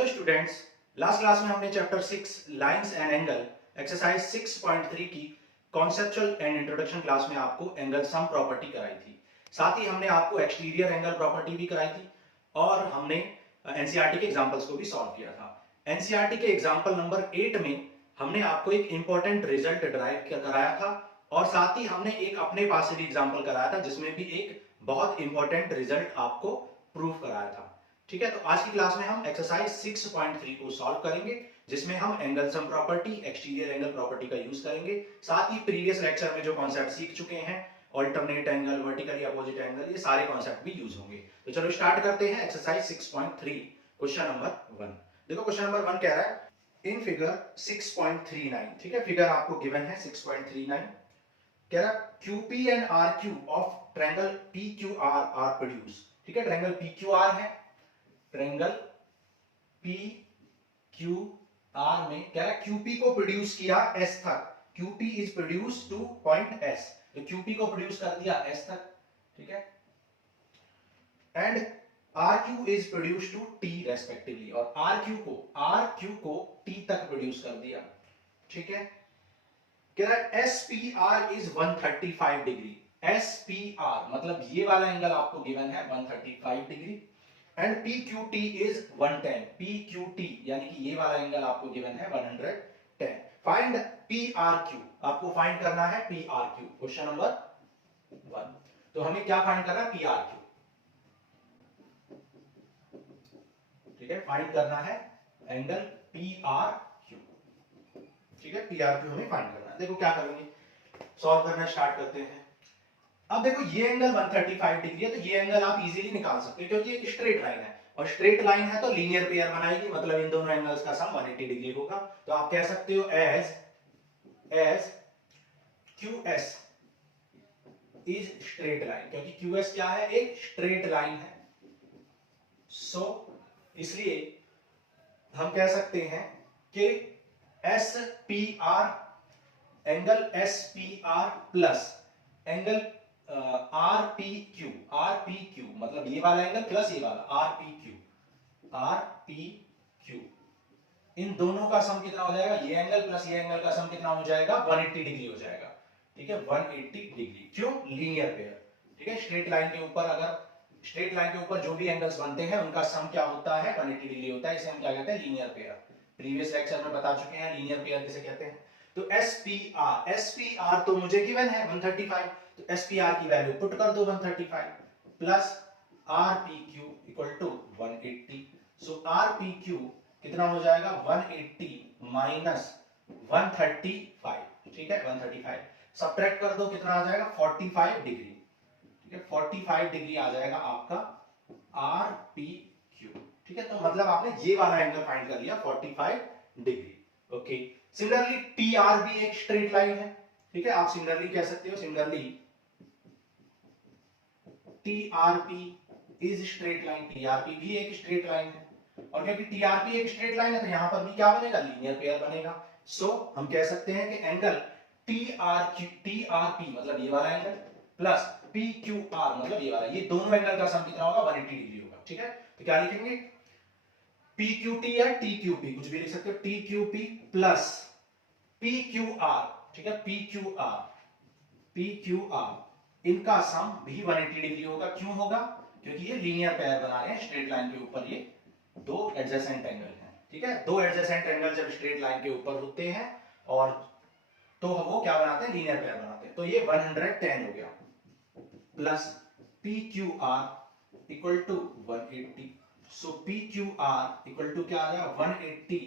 Hello students, last class में हमने chapter 6 lines and angle exercise 6.3 की कॉन्सेप्चुअल एंड इंट्रोडक्शन क्लास में आपको एंगल सम प्रॉपर्टी कराई थी। साथ ही हमने आपको एक्सटीरियर एंगल प्रॉपर्टी भी कराई थी और हमने एनसीईआरटी के एग्जांपल्स को भी सॉल्व किया था। एनसीईआरटी के एग्जांपल नंबर 8 में हमने आपको एक इंपॉर्टेंट रिजल्ट ड्राइव कराया था और साथ ही हमने एक अपने पास से भी एग्जाम्पल कराया था जिसमें भी एक बहुत इंपॉर्टेंट रिजल्ट आपको प्रूव कराया था। ठीक है, तो आज की क्लास में हम एक्सरसाइज 6.3 को सॉल्व करेंगे जिसमें हम angle sum property, exterior angle property का यूज करेंगे। साथ ही प्रीवियस लेक्चर में जो कॉन्सेप्ट सीख चुके हैं, alternate angle, vertically opposite angle, ये सारे कॉन्सेप्ट भी यूज होंगे। तो चलो स्टार्ट करते हैं एक्सरसाइज 6.3 क्वेश्चन नंबर 1। देखो क्वेश्चन नंबर 1 कह रहा है इन फिगर 6.39, ठीक है, फिगर आपको गिवन है 6.39, कह रहा है QP and RQ of triangle PQR are produce. ठीक है, ट्रायंगल PQR है, ट्रायंगल PQR में कह रहा है QP को प्रोड्यूस किया S तक, QP is produce to point S, तो QP को प्रोड्यूस कर दिया S तक, ठीक है, and RQ is produce to T respectively, और RQ को T तक प्रोड्यूस कर दिया, ठीक है। कह रहा है SPR इज 135 डिग्री, SPR मतलब ये वाला एंगल आपको गिवन है 135 degree, and PQT is 110, PQT यानी कि ये वाला एंगल आपको गिवन है 110। फाइंड PRQ, आपको फाइंड करना है PRQ, क्वेश्चन नंबर 1। तो हमें क्या फाइंड करना है? PRQ, ठीक है, फाइंड करना है एंगल PRQ, ठीक है, PRQ हमें फाइंड करना है। देखो क्या करेंगे, सॉल्व करना स्टार्ट करते हैं। अब देखो ये एंगल 135 डिग्री है, तो ये एंगल आप इजीली निकाल सकते हो क्योंकि एक स्ट्रेट लाइन है, और स्ट्रेट लाइन है तो लीनियर पेयर बनाएगी, मतलब इन दोनों एंगल्स का सम 180 डिग्री होगा। तो आप कह सकते हो as QS is straight line, क्योंकि QS क्या है? एक स्ट्रेट लाइन है। सो इसलिए हम कह सकते हैं कि SPR, angle SPR plus angle RPQ मतलब ये वाला एंगल प्लस ये वाला RPQ, इन दोनों का सम कितना हो जाएगा? ये एंगल प्लस ये एंगल का सम कितना हो जाएगा? 180 डिग्री हो जाएगा, ठीक है, 180 डिग्री। क्यों? लीनियर पेयर, ठीक है, स्ट्रेट लाइन के ऊपर, अगर स्ट्रेट लाइन के ऊपर जो भी एंगल्स बनते हैं उनका सम क्या होता है? 180 डिग्री होता है। इसे हम क्या कहते हैं? Linear pair. प्रीवियस लेक्चर में बता चुके हैं लीनियर पेयर किसे कहते हैं। तो SPR तो मुझे गिवन है 135, तो SPR की वैल्यू पुट कर दो 135 plus RPQ equal to 180। So RPQ कितना हो जाएगा? 180 माइनस 135, ठीक है, 135 सब्ट्रैक्ट कर दो, कितना आ जाएगा? 45 डिग्री, ठीक है, 45 डिग्री आ जाएगा आपका RPQ, ठीक है। तो मतलब आपने ये वाला एंगल फाइंड कर लिया 45 डिग्री। ओके, सिमिलरली TR भी एक स्ट्रेट लाइन है, ठीक है, आप सिमिलरली कह सकते हो, similarly TRP is straight line, TRP भी एक स्ट्रेट लाइन है, और क्योंकि TRP एक स्ट्रेट लाइन है तो यहां पर भी क्या बनेगा? लीनियर पेयर बनेगा। सो हम कह सकते हैं कि एंगल TRP मतलब ये वाला एंगल प्लस PQR मतलब ये वाला, ये दोनों एंगल का सम कितना होगा? 180 डिग्री होगा, ठीक है। तो क्या लिखेंगे? PQT या TQP, कुछ भी लिख सकते हो, TQP प्लस PQR, ठीक है, PQR इनका सम भी 180 डिग्री होगा। क्यों होगा? क्योंकि ये लीनियर पेयर बना रहे हैं स्ट्रेट लाइन के ऊपर, ये दो एडजेसेंट एंगल हैं, ठीक है। दो एडजेसेंट एंगल जब स्ट्रेट लाइन के ऊपर होते हैं और तो वो क्या बनाते हैं? लीनियर पेयर बनाते हैं। तो ये 110 हो गया plus PQR equal to 180। So PQR equal to क्या आ जाएगा? 180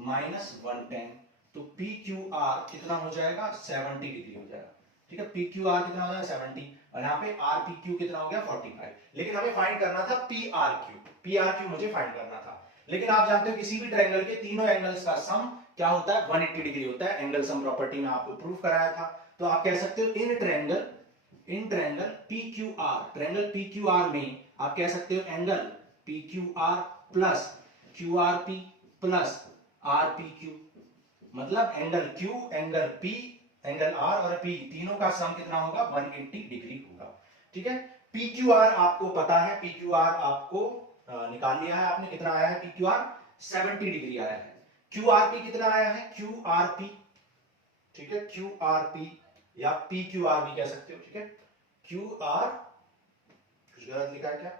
माइनस 110, तो PQR कितना हो जाएगा? 70 डिग्री हो जाएगा, ठीक है। PQR कितना हो जाएगा? 70, और यहाँ पे RPQ कितना हो गया? 45। लेकिन हमें फाइंड करना था PRQ मुझे फाइंड करना था। लेकिन आप जानते हो किसी भी ट्रायंगल के तीनों एंगल्स का सम क्या होता है? 180 डिग्री होता है। एंगल सम प्रॉपर्टी में आपको प्रूव कराया था। तो आप कह सकते हो इन ट्रायंगल PQR में आप कह सकते हो angle PQR plus QRP plus RPQ, मतलब angle Q, angle P, angle R और P तीनों का सम कितना होगा? 180 डिग्री होगा, ठीक है। PQR आपको पता है, PQR आपको निकाल लिया है आपने, कितना आया है PQR? 70 डिग्री आया है। QRP कितना आया है? QRP, ठीक है, QRP या PQRP कह सकते हो, ठीक है। QR कुछ गलत लिखा है क्या?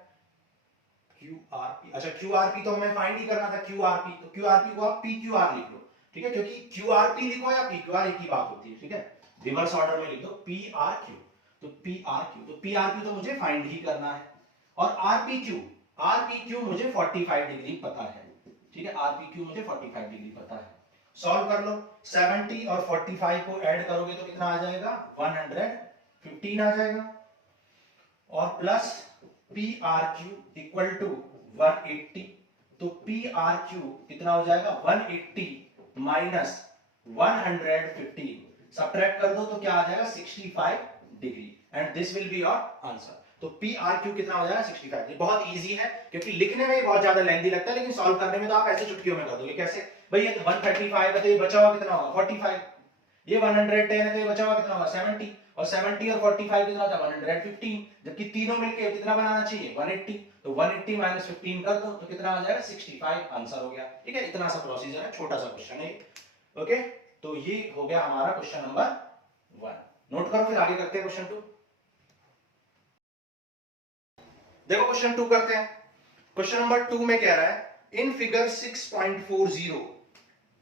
QRP, अच्छा QRP तो हमें फाइंड ही करना था, QRP, तो QRP को आप PQR लिख लो, ठीक है, क्योंकि QRP लिखो या PQR एक ही बात होती है, ठीक है। रिवर्स ऑर्डर में लिख दो PRQ, तो PRQ, तो PRQ तो मुझे फाइंड ही करना है। और RPQ मुझे 45 डिग्री पता है, ठीक है, RPQ मुझे 45 डिग्री पता है। सॉल्व कर लो, 70 और 45 को ऐड करोगे तो कितना आ जाएगा? 115 आ जाएगा, और प्लस PRQ इक्वल टू 180, तो PRQ कितना हो जाएगा? 180 माइनस 115, सब्ट्रैक्ट कर दो तो क्या आ जाएगा? 65 degree, and this will be your answer. तो PRQ कितना हो जाएगा? 65 डिग्री। बहुत इजी है, क्योंकि लिखने में बहुत ज्यादा लेंथी लगता है, लेकिन सॉल्व करने में तो आप ऐसे चुटकियों में कर दोगे। कैसे भाई? ये 135 है तो ये बचा हुआ कितना होगा? 45। ये 110 है तो ये बचा हुआ कितना होगा? 70, और 70 और 45 कितना होता है? 115, जबकि तीनों मिलके कितना बनाना चाहिए? 180, तो 180 माइनस 15 कर दो तो कितना आ जाएगा? 65, आंसर हो गया, ठीक है। इतना सा प्रोसीजर है, छोटा सा क्वेश्चन है, ओके। तो ये हो गया हमारा क्वेश्चन नंबर 1। नोट करो, फिर आगे करते हैं क्वेश्चन 2। देखो क्वेश्चन 2 करते हैं। क्वेश्चन नंबर 2 में कह रहा है, in figure 6.40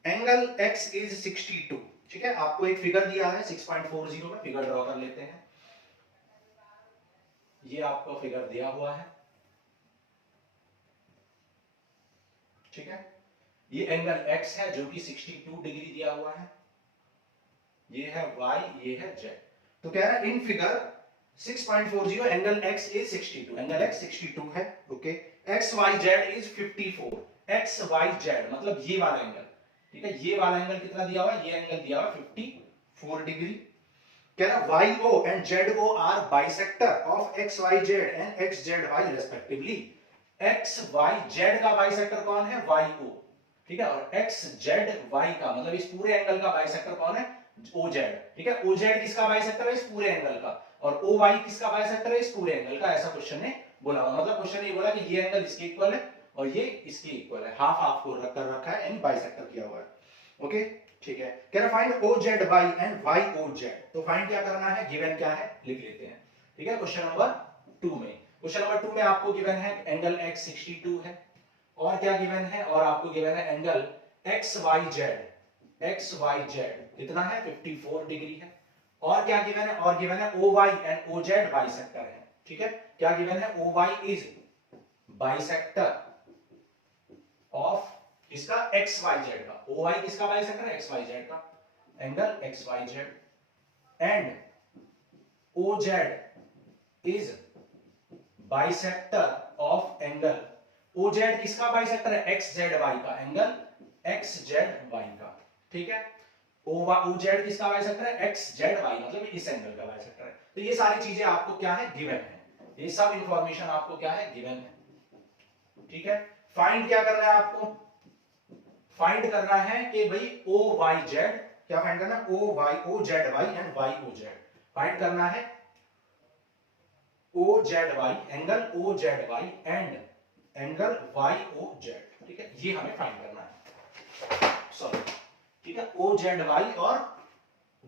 angle x is 62, ठीक है। आपको एक फिगर दिया है 6.40 में, फिगर ड्रॉ कर लेते हैं। ये आपको फिगर दिया हुआ है, ठीक है। ये एंगल x है जो कि 62 डिग्री दिया हुआ है, ये है y, ये है z। तो कह रहा है in figure 6.40 angle x is 62, angle x 62 है, okay. x y z is 54, x y z मतलब ये वाला एंगल, ठीक है। ये वाला एंगल कितना दिया हुआ है? ये एंगल दिया हुआ है 54 डिग्री। कह रहा YO and ZO are bisector of XYZ and XZY respectively. XYZ का बाइसेक्टर कौन है? YO, ठीक है। और XZY का मतलब इस पूरे एंगल का बाइसेक्टर कौन है? OZ, ठीक है। OZ किसका बाइसेक्टर है? इस पूरे एंगल का। और OY किसका बाइसेक्टर है? इस पूरे एंगल का। ऐसा क्वेश्चन ने बोला हुआ, मतलब क्वेश्चन ने बोला कि ये एंगल इसके इक्वल है और ये इसके इक्वल है, हाफ हाफ को रख कर रखा है, यानी बाइसेक्टर किया हुआ है, ओके, ठीक है। कह रहा फाइंड OZY एंड YOZ, तो फाइंड क्या करना है? गिवन क्या है लिख लेते हैं, ठीक है। क्वेश्चन नंबर 2 में, क्वेश्चन नंबर 2 में आपको गिवन है एंगल x 62 है, और क्या गिवन है? और आपको गिवन है एंगल XYZ कितना है? 54 डिग्री है। और क्या गिवन है? और गिवन है OY एंड OZ बाइसेक्टर है, ठीक है। क्या गिवन है? OY इज बाइसेक्टर ऑफ इसका XYZ का। OY किसका बाइसेक्टर है? XYZ का, angle XYZ, and OZ is bisector of angle, OZ किसका बाइसेक्टर है? XZY का, एंगल XZY का, ठीक है। OZ किसका बाइसेक्टर है? XZY मतलब इस एंगल का बाइसेक्टर है। तो ये सारी चीजें आपको क्या है? गिवन है, ये सब इंफॉर्मेशन आपको क्या है? गिवन है, ठीक है। फाइंड क्या करना है आपको? फाइंड करना है कि भाई OYZ, क्या फाइंड करना है? OZY एंड YOZ फाइंड करना है। OZY, angle OZY and angle YOZ, ठीक है, ये हमें फाइंड करना है, सॉरी, ठीक है। OZY और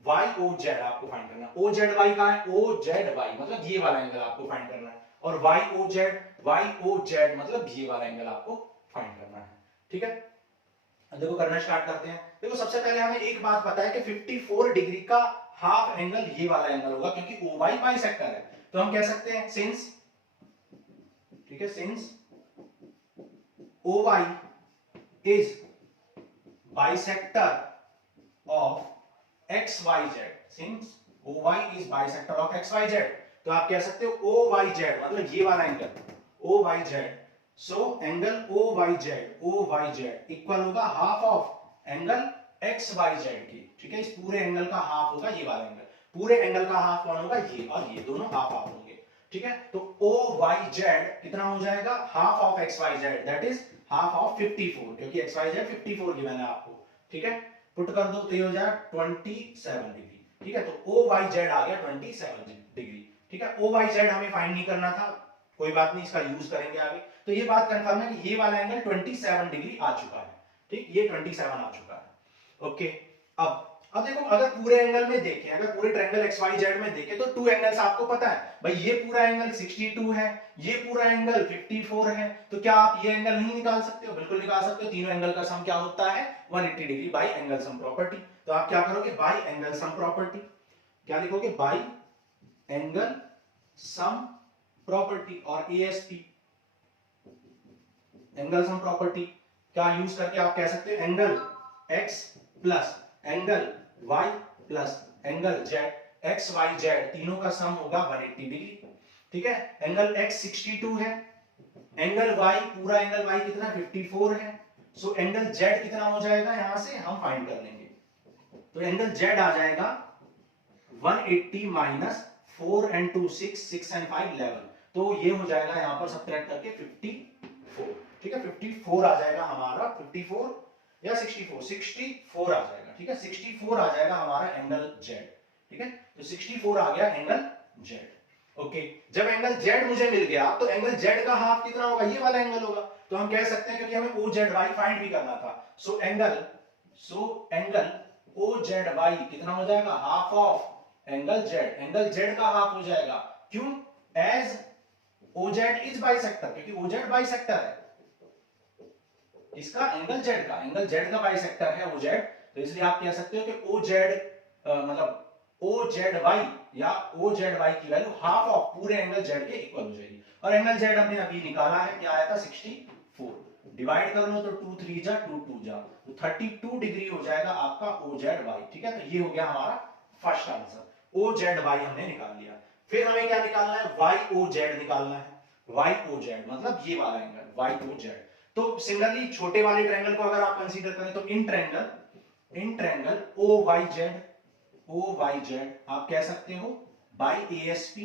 YOZ आपको फाइंड करना है। OZY कहां है? OZY मतलब ये वाला एंगल आपको फाइंड करना है, और YOZ मतलब ये वाला एंगल आपको फाइंड करना है, ठीक है। देखो करना स्टार्ट करते हैं। देखो सबसे पहले हमें एक बात पता है कि 54 डिग्री का हाफ एंगल ये वाला एंगल होगा, क्योंकि OY बाइसेक्टर है। तो हम कह सकते हैं सिंस, ठीक है, since OY is bisector of XYZ, since OY is bisector of XYZ, तो आप कह सकते हो OYZ मतलब ये वाला angle OYZ, so angle OYZ equal होगा हाफ ऑफ एंगल XYZ की, ठीक है। इस पूरे एंगल का हाफ होगा ये वाला एंगल, पूरे एंगल का हाफ कौन होगा? ये, और ये दोनों हाफ हाफ होंगे, ठीक है। तो OYZ कितना हो जाएगा? Half of XYZ, that is half of 54, क्योंकि XYZ 54 गिवन है आपको, ठीक है। पुट कर दो तो ये हो जाएगा 27 डिग्री, ठीक है। तो OYZ आ गया 27 डिग्री, ठीक है। OYZ हमें फाइंड नहीं करना था, कोई बात नहीं, इसका यूज करेंगे आगे। तो ये बात कंफर्म है कि ये वाला एंगल 27 डिग्री आ चुका है, ठीक, ये 27 आ चुका है। ओके, अब देखो, अगर पूरे एंगल में देखें, अगर पूरे ट्रायंगल एक्स वाई जेड में देखें तो टू एंगल्स आपको पता है भाई, ये पूरा एंगल 62 है, ये पूरा एंगल 54 है, तो क्या आप ये एंगल नहीं निकाल सकते हो? बिल्कुल निकाल सकते हो। तीनों एंगल का सम क्या होता है? 180 degree by angle sum property. तो आप क्या करोगे? बाय एंगल सम प्रॉपर्टी, क्या लिखोगे? बाय एंगल सम प्रॉपर्टी, और एएसपी एंगल सम प्रॉपर्टी क्या यूज करके आप कह सकते हो angle x plus angle y plus angle z, x y z तीनों का सम होगा 180 डिग्री, ठीक है। एंगल x 62 है, एंगल y, पूरा एंगल y कितना 54 है, सो एंगल z कितना हो जाएगा? यहां से हम फाइंड कर लेंगे, तो एंगल z आ जाएगा 180 माइनस 4 and 2 6 and 5 11, तो ये हो जाएगा यहां पर सब्ट्रैक्ट करके 54, ठीक है। 54 आ जाएगा हमारा, 54 या 64 आ जाएगा, ठीक है। 64 आ जाएगा हमारा एंगल z, ठीक है। तो 64 आ गया एंगल z। ओके, जब एंगल z मुझे मिल गया तो एंगल z का हाफ कितना होगा? ये वाला एंगल होगा। तो हम कह सकते हैं, क्योंकि हमें OZY फाइंड भी करना था, सो एंगल OZY कितना हो जाएगा? Half of angle z, angle z का हाफ हो जाएगा। क्यों? एज OZ इज बाइसेक्टर, क्योंकि OZ बाइसेक्टर है इसका, एंगल z का बाइसेक्टर है OZ, तो इसलिए आप कह सकते हो कि OZ मतलब OZY या OZY की वैल्यू हाफ ऑफ पूरे एंगल z के इक्वल हो जाएगी। और एंगल z हमने अभी निकाला है, क्या आया था? 64, डिवाइड कर लो तो 2 3 जा 2 2 जा, तो 32 डिग्री हो जाएगा आपका OZY, ठीक है। तो ये हो गया हमारा फर्स्ट आंसर, OZY हमने निकाल लिया। फिर हमें क्या निकालना है? YOZ निकालना है। YOZ मतलब ये वाला एंगल YOZ। तो सिमिलरली छोटे वाले ट्रायंगल को अगर आप कंसीडर करें तो इन ट्रायंगल OYZ आप कह सकते हो by ASP,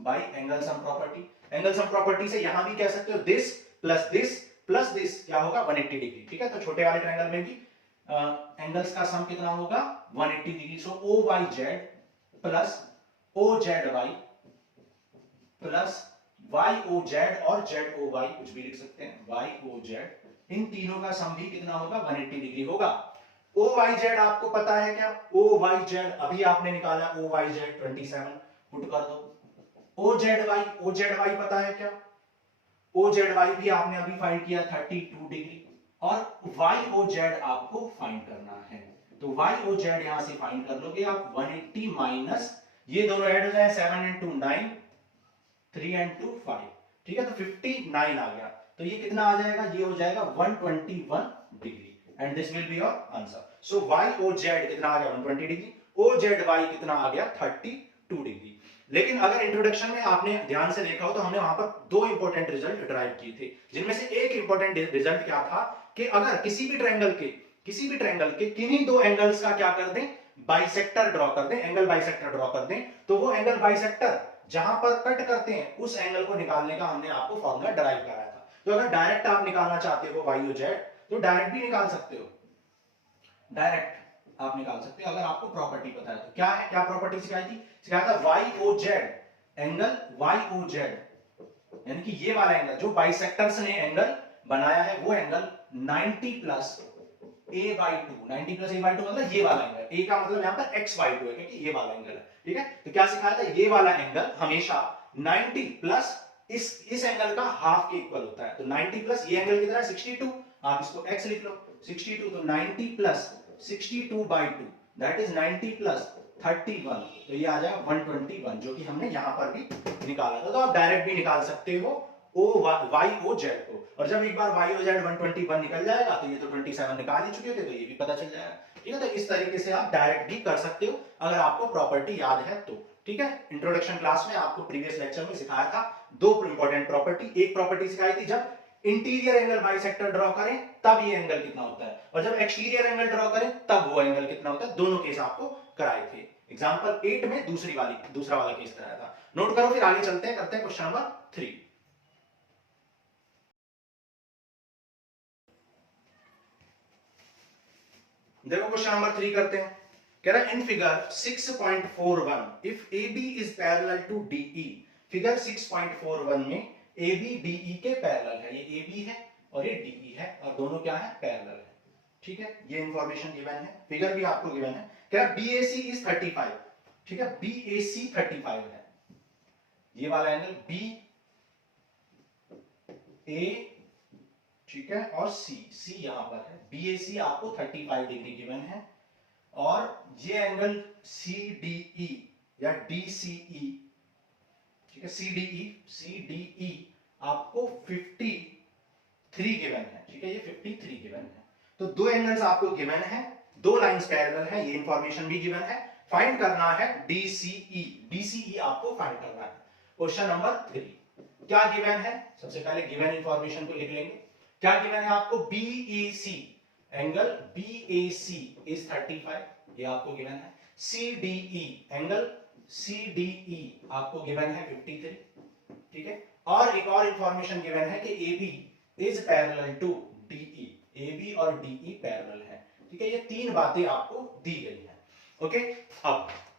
by angle sum property. Angle sum property से यहां भी कह सकते हो दिस प्लस दिस क्या होगा? 180 डिग्री, ठीक है। तो छोटे वाले ट्रायंगल में भी एंगल्स का सम कितना होगा? 180 डिग्री। सो OYZ plus OZY plus YOZ और ZOY, कुछ भी लिख सकते हैं, YOZ, इन तीनों का सम भी कितना होगा? 180 डिग्री होगा। OYZ आपको पता है क्या? OYZ अभी आपने निकाला, OYZ 27 पुट कर दो। OZY पता है क्या? OZY भी आपने अभी फाइंड किया 32 डिग्री, और YOZ आपको फाइंड करना है। तो YOZ यहां से फाइंड कर लोगे आप, 180 माइनस ये दोनों ऐड हो जाए, 7 and 2 9, 3 and 2 5, ठीक है। तो 59 आ गया, तो ये कितना आ जाएगा? ये हो जाएगा 121 degree, and this will be your answer. So YOZ कितना आ गया? 120 डिग्री, OZY कितना आ गया? 32 डिग्री। लेकिन अगर इंट्रोडक्शन में आपने ध्यान से देखा हो तो हमने वहां पर दो इंपॉर्टेंट रिजल्ट ड्राइव किए थे, जिनमें से एक इंपॉर्टेंट रिजल्ट क्या था कि अगर किसी भी ट्रायंगल के किन्हीं दो एंगल्स का क्या कर दें? बाइसेक्टर ड्रॉ कर दें, एंगल बाइसेक्टर ड्रॉ कर दें, तो वो एंगल बाइसेक्टर जहां पर कट करते हैं उस एंगल को निकालने का हमने आपको फॉर्मूला ड्राइव कराया था। तो अगर डायरेक्ट आप निकालना चाहते हो YOZ, तो डायरेक्ट भी निकाल सकते हो, डायरेक्ट आप निकाल सकते हो अगर आपको प्रॉपर्टी पता है तो। क्या है, क्या प्रॉपर्टी सिखाई थी? सिखाया था YOZ, एंगल YOZ यानी कि ये वाला एंगल जो बाइसेक्टर्स ने एंगल बनाया है, वो angle 90 plus a/2, 90 plus a/2 मतलब ये वाला एंगल, a का मतलब यहां पर x/2 है क्योंकि ये वाला एंगल है, ठीक है। तो क्या सिखाया था? ये वाला एंगल हमेशा 90 प्लस इस एंगल का हाफ के इक्वल होता है। तो 90 प्लस ये एंगल कितना है? 62, आप इसको x लिख लो, 62, तो 90 प्लस 62/2 दैट इज 90 प्लस 31, तो ये आ जाएगा 121, जो कि हमने यहां पर भी निकाला था। तो आप डायरेक्ट भी निकाल सकते हो YOZ को, और जब एक बार YOZ 121 निकल जाएगा तो ये तो 27 निकाल ही चुके थे, तो ये भी पता चल जाएगा, ठीक है। तो इस तरीके से आप डायरेक्ट भी कर सकते हो अगर आपको प्रॉपर्टी याद है तो, ठीक है। इंट्रोडक्शन क्लास में आपको प्रीवियस लेक्चर में सिखाया था दो इंपॉर्टेंट प्रॉपर्टी। एक प्रॉपर्टी सिखाई थी जब इंटीरियर एंगल बाइसेक्टर ड्रॉ करें तब ये एंगल कितना होता है, और जब एक्सटीरियर एंगल ड्रॉ करें तब वो एंगल कितना होता है। दोनों केस आपको कराए थे। एग्जांपल 8 में दूसरा वाला केस कराया था। नोट करो, फिर आगे चलते हैं, करते हैं क्वेश्चन नंबर 3। देखो क्वेश्चन नंबर 3 करते हैं। कह रहा है in figure 6.41 if AB is parallel to DE। Figure 6.41 में ए बी डी ई के पैरेलल है। ये ए बी है और ये डी ई है और दोनों क्या है, पैरेलल है। ठीक है, ये इंफॉर्मेशन गिवन है, फिगर भी आपको गिवन है। क्या बी ए सी इज 35। ठीक है, बी ए सी 35 है, ये वाला एंगल बी ए, ठीक है, और सी, सी यहां पर है। बी ए सी आपको 35 डिग्री गिवन है और ये एंगल सी डी ई या डी सी ई, ठीक है, सी डी ई आपको 53 गिवन है। ठीक है, ये 53 गिवन है। तो दो एंगल्स आपको गिवन है, दो लाइंस पैरेलल है, ये इंफॉर्मेशन भी गिवन है। फाइंड करना है डीसीई, डीसीई आपको फाइंड करना है। क्वेश्चन नंबर 3 क्या गिवन है, सबसे पहले गिवन इंफॉर्मेशन को लिख लेंगे। क्या गिवन है आपको, बीईसी एंगल बीएसी इज 35, ये आपको गिवन है। सीडीई एंगल सीडीई आपको गिवन है 53। ठीक है, और एक और इंफॉर्मेशन गिवन है कि AB is parallel to DE, AB और DE पैरेलल है। ठीक है, ये तीन बातें आपको दी गई हैं। ओके,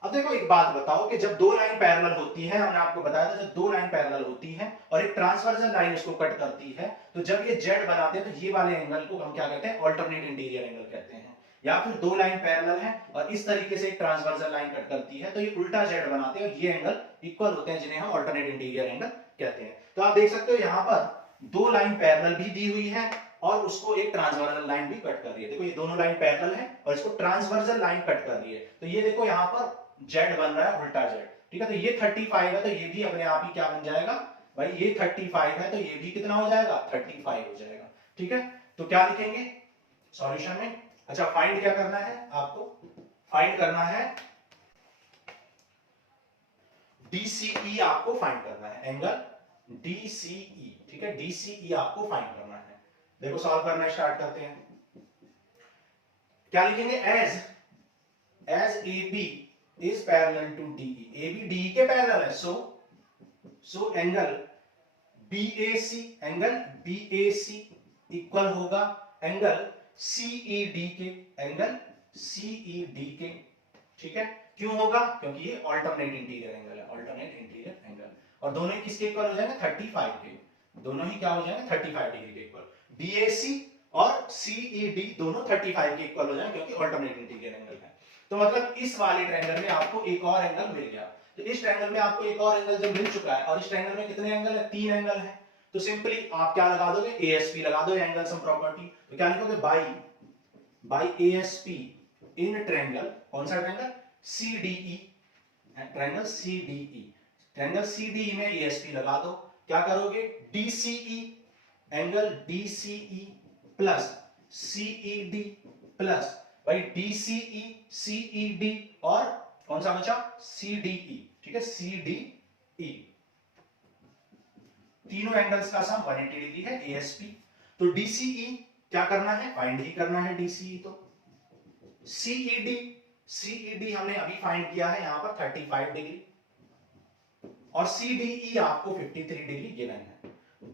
अब देखो एक बात बताओ कि जब दो लाइन पैरेलल होती है, हमने आपको बताया था जब दो लाइन पैरेलल होती है और एक ट्रांसवर्सल लाइन इसको कट करती है, तो जब ये जेड बनाते हैं तो ये वाले एंगल को हम क्या कहते हैं, अल्टरनेट इंटीरियर एंगल कहते हैं। या फिर दो लाइन पैरेलल है और इस तरीके से एक ट्रांसवर्सल लाइन कट करती है तो ये उल्टा जेड बनाते हैं और ये एंगल इक्वल होते हैं, जिन्हें हम अल्टरनेट इंटीरियर एंगल कहते हैं। तो आप देख सकते हो यहां पर दो लाइन पैरेलल भी दी हुई है और उसको एक ट्रांसवर्सल लाइन भी कट कर रही है। देखो ये दोनों लाइन पैरेलल है और इसको ट्रांसवर्सल लाइन कट कर रही है, तो ये देखो यहां पर जेड बन रहा है उल्टा जेड। ठीक है, तो ये 35 है तो ये भी अपने आप ही क्या बन जाएगा भाई, ये 35 है तो ये भी कितना हो जाएगा, 35 हो जाएगा। ठीक है, तो क्या लिखेंगे सॉल्यूशन में। अच्छा, फाइंड क्या करना है आपको, फाइंड करना है DCE, आपको फाइंड करना है एंगल DCE। ठीक है, DCE आपको फाइंड करना है। देखो सॉल्व करना स्टार्ट करते हैं। क्या लिखेंगे, as AB is parallel to DE, AB DE के पैरेलल है, सो एंगल BAC इक्वल होगा एंगल CED के, एंगल CED के। ठीक है, क्यों होगा, क्योंकि ये अल्टरनेट इंटीरियर एंगल है, अल्टरनेट इंटीरियर एंगल, और दोनों ही किसके इक्वल हो जाएंगे, 35 के, दोनों ही क्या हो जाएंगे 35 डिग्री के इक्वल। BAC और CED दोनों 35 के इक्वल हो जाएंगे क्योंकि अल्टरनेट इंटीरियर एंगल है। तो मतलब इस वाले ट्रायंगल में आपको एक और एंगल मिल गया। तो इस ट्रायंगल में आपको एक और एंगल जब मिल चुका है और इस ट्रायंगल में कितने एंगल है, 3 एंगल है, तो सिंपली आप क्या लगा दोगे, ASP लगा दो, एंगल सम प्रॉपर्टी। तो क्या लिखोगे, बाय ASP इन ट्रायंगल, कौन सा triangle, CDE, triangle CDE, triangle CDE में ASP लगा दो। क्या करोगे, DCE angle DCE plus CED plus भाई DCE CED और कौन सा बचा, CDE। ठीक है, CDE, तीनों एंगल्स का सम 180 डिग्री है ASP। तो DCE क्या करना है, फाइंड ही करना है DCE। तो CED हमने अभी फाइंड किया है यहां पर 35 डिग्री और CDE आपको 53 डिग्री गिवन है।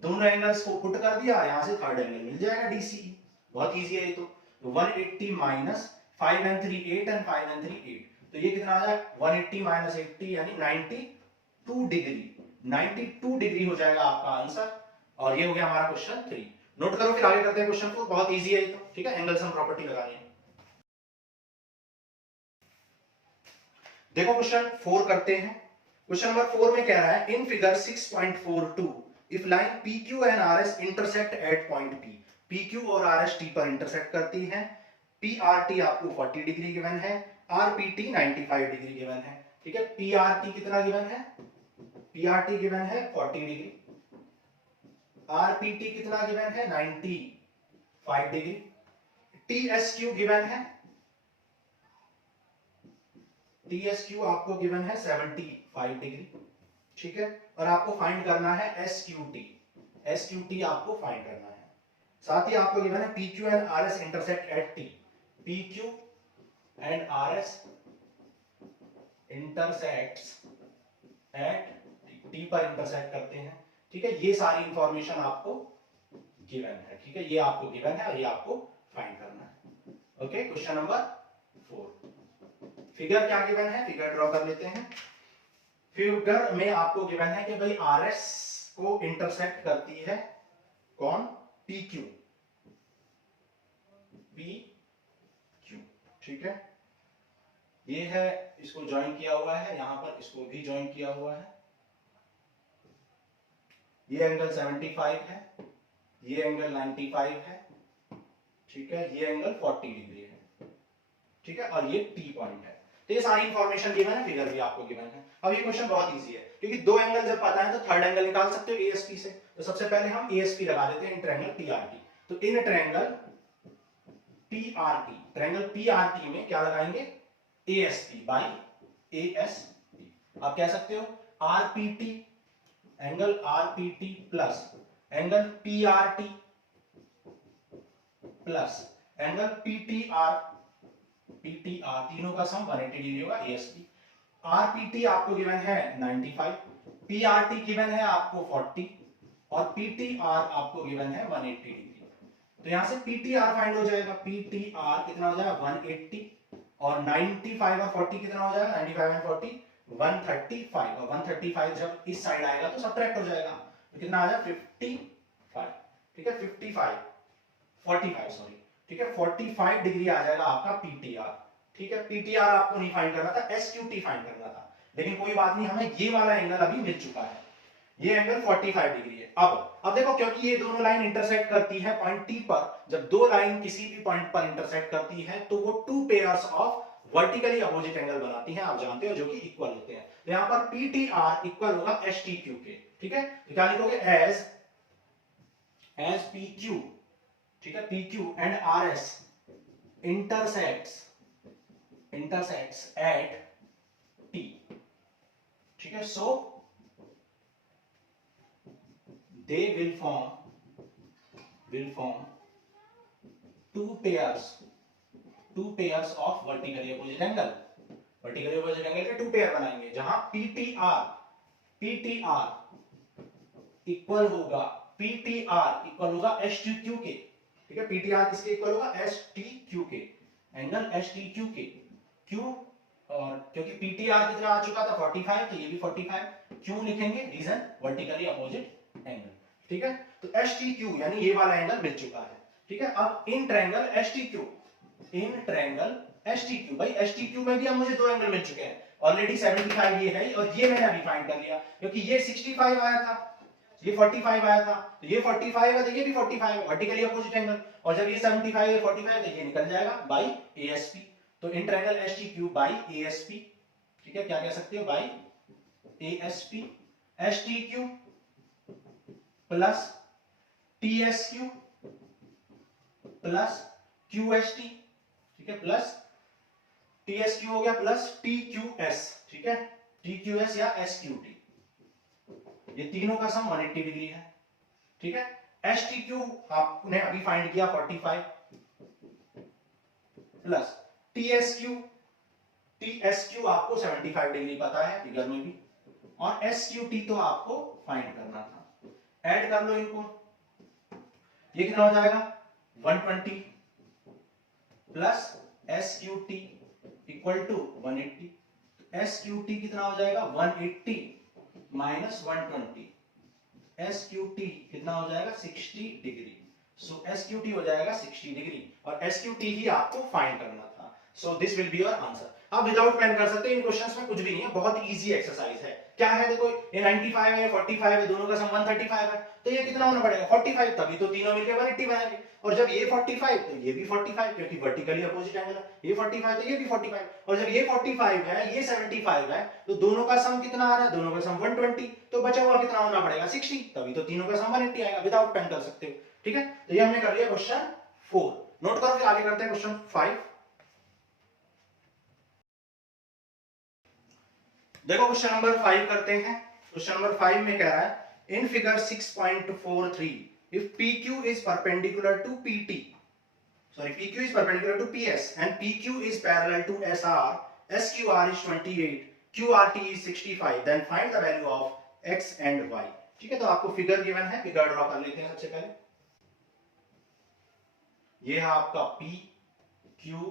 दोनों एंगल्स को पुट कर दिया, यहां से थर्ड एंगल मिल जाएगा DCE, बहुत इजी है ये। तो 180 माइनस 5 and 3 8 and 5 and 3 8, तो ये कितना आ जाएगा 180 माइनस 80 यानी 92 डिग्री, 92 डिग्री हो जाएगा आपका आंसर। और ये हो गया हमारा क्वेश्चन 3। नोट करो, फिर आगे करते हैं क्वेश्चन 4, बहुत इजी है ये तो। ठीक है, एंगल सम प्रॉपर्टी लगानी है। देखो क्वेश्चन 4 करते हैं। क्वेश्चन नंबर 4 में कह रहा है, in figure 6.42 if line PQ and RS intersect eight point P, PQ और RS T पर इंटरसेक्ट करती हैं, PRT आपको 40 डिग्री गिवन है, RPT 95 डिग्री गिवन है। ठीक है, PRT कितना गिवन है, PRT गिवन है 40 डिग्री, RPT कितना गिवन है 95 डिग्री, TSQ गिवन है, TSQ आपको गिवन है 75 डिग्री। ठीक है, और आपको फाइंड करना है SQT आपको फाइंड करना है। साथ ही आपको गिवन है PQ and RS intersect at T, PQ and RS intersects at T पर इंटरसेक्ट करते हैं। ठीक है, ये सारी इंफॉर्मेशन आपको गिवन है। ठीक है, ये आपको गिवन है और ये आपको फाइंड करना है। ओके, क्वेश्चन नंबर 4, फिगर क्या गिवन है, फिगर ड्रॉ कर लेते हैं। फिगर में आपको गिवन है कि भाई RS को इंटरसेक्ट करती है कौन? पी क्यू, पी क्यू, ठीक है। ये है, इसको ज्वाइन किया हुआ है, यहां पर इसको भी ज्वाइन किया हुआ है। ये एंगल 75 है, ये एंगल 95 है, ठीक है। ये एंगल 40 डिग्री है, ठीक है। और ये टी पॉइंट है। तो ये सारी इंफॉर्मेशन गिवन है, फिगर भी आपको गिवन है। अब ये क्वेश्चन बहुत इजी है, क्योंकि दो एंगल जब पता है तो थर्ड एंगल निकाल सकते हो एएसपी से। तो सबसे पहले हम एएसपी लगा देते हैं इन ट्रायंगल पीआरटी। तो in triangle PRT, triangle PRT में क्या लगाएंगे? ASP by ASP. आप कह सकते हो RPT, angle RPT plus angle PRT plus angle PTR, PTR तीनों का सम 180 डिग्री होगा एएसपी। आरपीटी आपको गिवन है 95, पीआरटी गिवन है आपको 40 और पीटीआर आपको गिवन है 180 डिग्री। तो यहां से पीटीआर फाइंड हो जाएगा। पीटीआर कितना हो जाएगा? 180 और 95 और 40 कितना हो जाएगा? 95 एंड 40 135 और 135 जब इस साइड आएगा तो सब्ट्रैक्ट हो जाएगा, तो कितना आ जाएगा? 55, ठीक है। 55 45 सॉरी, ठीक है। 45 डिग्री आ जाएगा आपका पीटीआर, ठीक है। पीटीआर आपको नहीं फाइंड करना था, एसक्यूटी फाइंड करना था, लेकिन कोई बात नहीं, हमें ये वाला एंगल अभी मिल चुका है। ये एंगल 45 डिग्री है। अब देखो, क्योंकि ये दोनों लाइन इंटरसेक्ट करती है पॉइंट टी पर, जब दो लाइन किसी भी पॉइंट पर इंटरसेक्ट करती है तो वो two pairs of vertically opposite angle बनाती हैं, आप जानते हो, जो कि इक्वल होते हैं। तो यहां पर पीटीआर इक्वल होगा एसटीक्यू के, ठीक है। तो क्या लिखोगे? एज पीक्यू, ठीक है। PQ and RS intersects at T, ठीक है। So they will form two pairs of vertically opposite angle। vertically opposite angle के टू पेयर बनाएंगे, जहां PTR इक्वल होगा STQ के, ठीक है। पीटीआर किसके इक्वल होगा? एसटीक्यू के, एंगल एसटीक्यू के। क्यों? और क्योंकि पीटीआर कितना आ चुका था? 45, तो ये भी 45। क्यों लिखेंगे? रीजन वर्टिकली अपोजिट एंगल, ठीक है। तो एसटीक्यू यानी ये वाला एंगल मिल चुका है, ठीक है। अब इन ट्रायंगल एसटीक्यू, भाई एसटीक्यू में भी अब मुझे दो एंगल मिल चुके हैं ऑलरेडी। 75 ये है और ये मैंने अभी फाइंड कर लिया, क्योंकि ये 65 आया था, ये 45 आया था, तो ये 45 है तो ये भी 45 है, वर्टिकली अपोजिट एंगल। और जब ये 75 है 45 है तो ये निकल जाएगा बाई एएसपी। तो in triangle STQ by ASP, ठीक है। क्या कह सकते हो? By ASP, STQ plus TSQ plus QST, ठीक है, प्लस टीएसक्यू हो गया प्लस टीक्यूएस, ठीक है। टीक्यूएस या एसक्यूटी, ये तीनों का सम 180 डिग्री है, ठीक है। एसटीक्यू आपने अभी फाइंड किया 45 प्लस टीएसक्यू आपको 75 डिग्री पता है फिगर में भी, और एसक्यूटी तो आपको फाइंड करना था। ऐड कर लो इनको, ये कितना हो जाएगा? 120 प्लस एसक्यूटी इक्वल टू 180। एसक्यूटी कितना हो जाएगा? 180 माइनस 120, एसक्यूटी कितना हो जाएगा? 60 डिग्री। सो एसक्यूटी हो जाएगा 60 डिग्री, और एसक्यूटी ही आपको फाइंड करना था। So this will be your answer. आप विदाउट पेन कर सकते हो, इन क्वेश्चंस में कुछ भी नहीं है, बहुत इजी एक्सरसाइज है। क्या है? देखो, ये 95 है, 45 है, दोनों का सम 135 है, तो ये कितना होना पड़ेगा? 45, तभी तो तीनों मिलकर 180 बनाएंगे। और जब ये 45 तो ये भी 45, क्योंकि वर्टिकली अपोजिट एंगल है। ये 45 तो ये भी 45, और जब ये 45 है, ये 75 है, तो दोनों का सम कितना आ रहा है? दोनों का सम 120, तो बचा हुआ कितना होना पड़ेगा? 60, तभी तो तीनों का सम 180 आएगा। विदाउट पेन कर सकते हो, ठीक है। तो ये हमने कर लिया क्वेश्चन 4। नोट करो, फिर आगे करते हैं क्वेश्चन 5। देखो क्वेश्चन नंबर 5 करते हैं। क्वेश्चन नंबर 5 में कह रहा है in figure 6.43 if PQ is perpendicular to PT, sorry, PQ is perpendicular to PS and PQ is parallel to SR, SQR is 28, QRT is 65, then find the value of X and Y, ठीक है। तो आपको figure given है, figure draw कर लेते हैं सबसे पहले। ये है आपका PQS,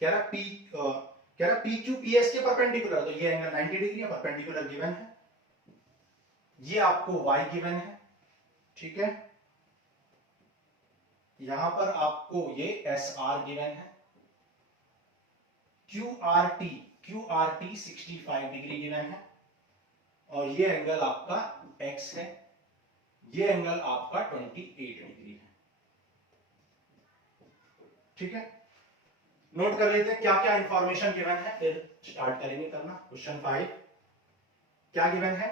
कह रहा PQ PS के परपेंडिकुलर, तो ये एंगल 90 डिग्री है, परपेंडिकुलर गिवन है। ये आपको y गिवन है, ठीक है। यहां पर आपको ये SR गिवन है, QRT 65 डिग्री गिवन है, और ये एंगल आपका x है, ये एंगल आपका 28 डिग्री है, ठीक है। नोट कर लेते हैं क्या क्या इंफॉर्मेशन गिवन है, फिर स्टार्ट करेंगे करना। क्वेश्चन 5 क्या गिवन है?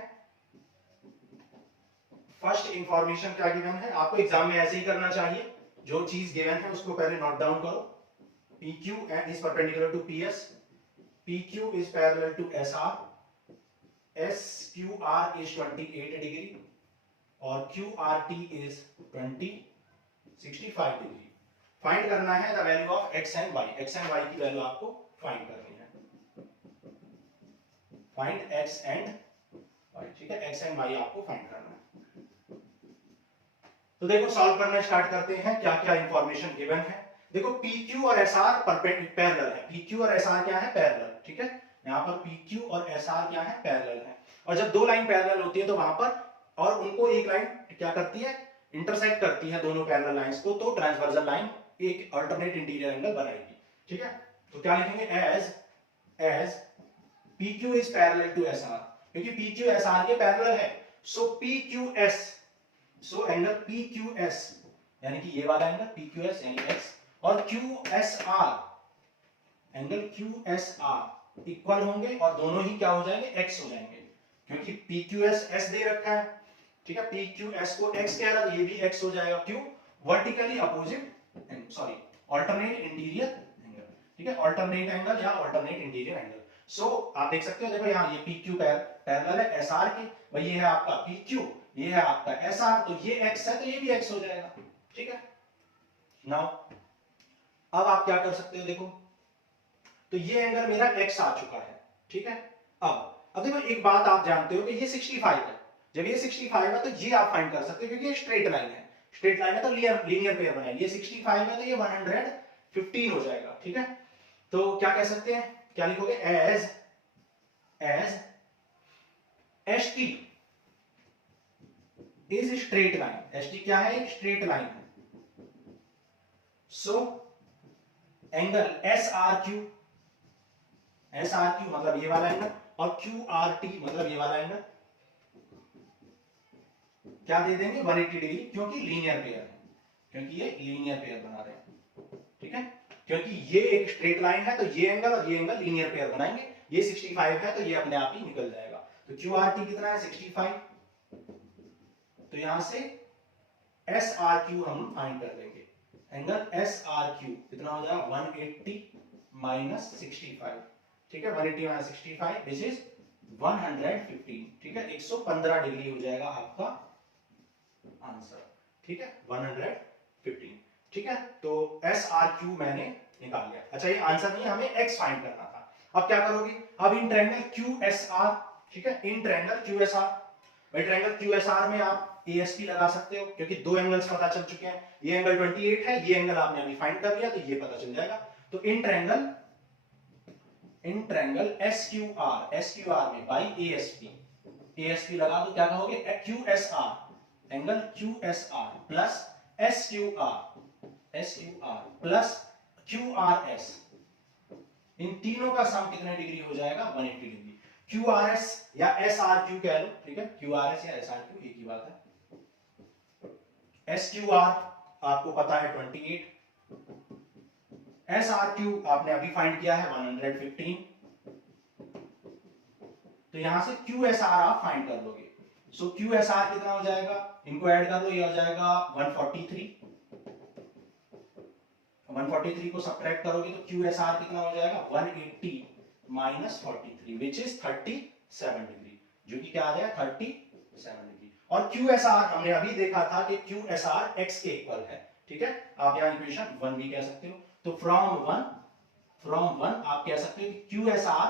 फर्स्ट इंफॉर्मेशन क्या गिवन है? आपको एग्जाम में ऐसे ही करना चाहिए, जो चीज गिवन है उसको पहले नोट डाउन करो। PQ is perpendicular to PS, PQ is parallel to SR, SQR is 28 degree और QRT is 65 डिग्री। फाइंड करना है the value of x and y। x and y की वैल्यू आपको फाइंड करनी है। फाइंड x एंड y, ठीक है। x and y आपको फाइंड करना है। तो देखो सॉल्व करना स्टार्ट करते हैं। क्या क्या इंफॉर्मेशन गिवन है? देखो PQ और SR पैरेलल है। PQ और SR क्या है? पैरेलल, ठीक है। यहाँ पर PQ और SR क्या है? पैरेलल है। और जब दो लाइन पैरेलल होती है तो वहां पर और उनको एक लाइन क्या करती है? इंटरसेक्ट करती है दोनों पैरेलल लाइंस को, तो ट्रांसवर्सल लाइन एक अल्टरनेट इंटीरियर एंगल बनाएगी, ठीक है। तो क्या लिखेंगे? As PQ is parallel to SR, क्योंकि PQ SR के पैरेलल है। So PQS, so angle PQS यानी कि ये वाला एंगल PQS यानी x, और QSR एंगल QSR इक्वल होंगे और दोनों ही क्या हो जाएंगे? x हो जाएंगे, क्योंकि PQS s दे रखा है, ठीक है। PQS को x कह रहा है, ये भी x हो जाएगा। क्यों? Vertically opposite, sorry alternate interior angle, ठीक है। अल्टरनेट एंगल या अल्टरनेट इंटीरियर एंगल। सो आप देख सकते हो, देखो यहाँ ये PQ पैरेलल है SR के, भाई ये है आपका PQ, ये है आपका SR, तो ये x है तो ये भी x हो जाएगा, ठीक है। नाउ अब आप क्या कर सकते हो? देखो तो ये एंगल मेरा x आ चुका है, ठीक है। अब देखो एक बात आप जानते हो कि ये 65 है। जब ये 65 है तो ये आप फाइंड कर सकते हो, क्योंकि ये स्ट्रेट लाइन है। स्ट्रेट लाइन है तो लीनियर पेयर बनाएंगे। ये 65 है तो ये 115 हो जाएगा, ठीक है। तो क्या कह सकते हैं? क्या लिखोगे? As ST is straight line. ST क्या है? एक स्ट्रेट लाइन है। सो एंगल SRQ मतलब ये वाला एंगल, और QRT मतलब ये वाला एंगल क्या दे देंगे? 180 डिग्री, क्योंकि लीनियर पेयर है, क्योंकि ये लीनियर पेयर बना रहे हैं, ठीक है। क्योंकि ये एक स्ट्रेट लाइन है तो ये एंगल और ये एंगल लीनियर पेयर बनाएंगे। ये 65 है तो ये अपने आप ही निकल जाएगा। तो QRT कितना है? 65। तो यहां से SRQ हम फाइंड कर लेंगे। एंगल SRQ कितना हो जाएगा? 180 माइनस 65, ठीक है। 180 माइनस 65 विच इज 115, ठीक है। 115 डिग्री हो जाएगा आपका आंसर, ठीक है। 115, ठीक है। तो SRQ मैंने निकाल लिया। अच्छा ये आंसर नहीं है, हमें x फाइंड करना था। अब क्या करोगे? अब इन ट्रायंगल QSR, ठीक है, इन ट्रायंगल QSR, भाई ट्रायंगल QSR में आप ASP लगा सकते हो, क्योंकि दो एंगल्स पता चल चुके हैं। ये एंगल 28 है, ये एंगल आपने अभी फाइंड कर लिया, तो ये पता चल जाएगा। तो इन ट्रायंगल SQR में बाई ASP लगा दो। क्या कहोगे? QSR angle QSR plus SQR plus QRS, इन तीनों का सम कितने डिग्री हो जाएगा? 180 डिग्री। QRS या SRQ कह लो, ठीक है। QRS या SRQ एक ही बात है। SQR आपको पता है 28, SRQ आपने अभी फाइंड किया है 115, तो यहां से QSR आप फाइंड कर लोगे। सो QSR कितना हो जाएगा? इनको ऐड कर लो, ये हो जाएगा 143। 143 को सब्ट्रैक्ट करोगे तो QSR कितना हो जाएगा? 180 माइनस 43 विच इज 37 डिग्री, जो कि क्या आ जाएगा? 37 डिग्री। और QSR हमने अभी देखा था कि QSR x के इक्वल है, ठीक है। आप यहां इक्वेशन 1 भी कह सकते हो। तो फ्रॉम वन आप कह सकते हो कि QSR